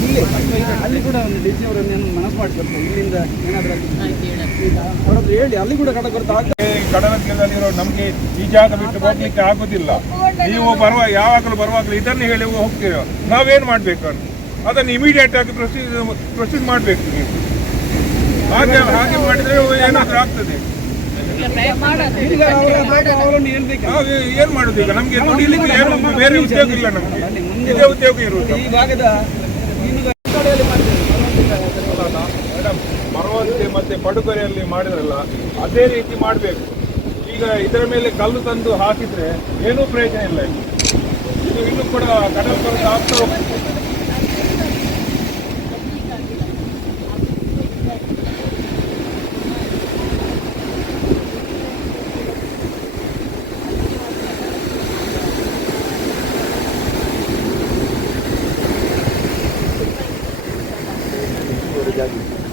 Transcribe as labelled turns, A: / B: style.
A: ಇಲ್ಲಿ ಅಲ್ಲಿ ಕೂಡ ಒಂದು ಡಿ ಸಿ ಅವರನ್ನು ಏನು ಮನಸ್ಸು ಮಾಡಿಸ್ಬೇಕು ಇಲ್ಲಿಂದ ಏನಾದರೂ ಅವ್ರ ಹತ್ರ ಹೇಳಿ ಅಲ್ಲಿ ಕೂಡ ಕಡೆ ಬರ್ತಾ ಆಗ್ತದೆ
B: ಕಡಲ ನಮಗೆ ಈ ಜಾಗ ಬಿಟ್ಟು ಹೋಗ್ಲಿಕ್ಕೆ ಆಗುದಿಲ್ಲ. ನೀವು ಬರುವ ಯಾವಾಗಲೂ ಬರುವಾಗಲೂ ಇದನ್ನು ಹೇಳಿ ಹೋಗ್ತೀವಿ ನಾವೇನು ಮಾಡಬೇಕು? ಅದನ್ನು ಇಮಿಡಿಯೇಟ್ ಆಗಿ ಪ್ರೊಸೀಜ್ ಪ್ರೊಸೀಜ್ ಮಾಡಬೇಕು ನೀವು. ಹಾಗೆ ಹಾಗೆ ಮಾಡಿದ್ರೆ ಏನಾದರೂ ಆಗ್ತದೆ.
A: ಏನ್ ಅವರ ಅವರನ್ನು ಹೇಳ್ಬೇಕು.
B: ನಾವು ಏನು ಮಾಡುದು ಈಗ? ನಮಗೆ ದುಡಿಲಿಕ್ಕೆ ಏನು ಬೇರೆ ಉದ್ಯೋಗ ಇಲ್ಲ ನಮಗೆ. ಇದೇ ಉದ್ಯೋಗ ಇರುವುದು.
A: ಈ ಭಾಗದ
B: ಮರವಂತೆ ಮತ್ತೆ ಪಡುಕೊರೆಯಲ್ಲಿ ಮಾಡಿದ್ರಲ್ಲ, ಅದೇ ರೀತಿ ಮಾಡಬೇಕು ಈಗ ಇದರ ಮೇಲೆ ಕಲ್ಲು ತಂದು ಹಾಕಿದ್ರೆ ಏನೂ ಪ್ರಯೋಜನ ಇಲ್ಲ ಇದು. ಇನ್ನು ಕೂಡ ಕಡಲ ಆಗ್ತಾ ಹೋಗ್ತದೆ 家庭。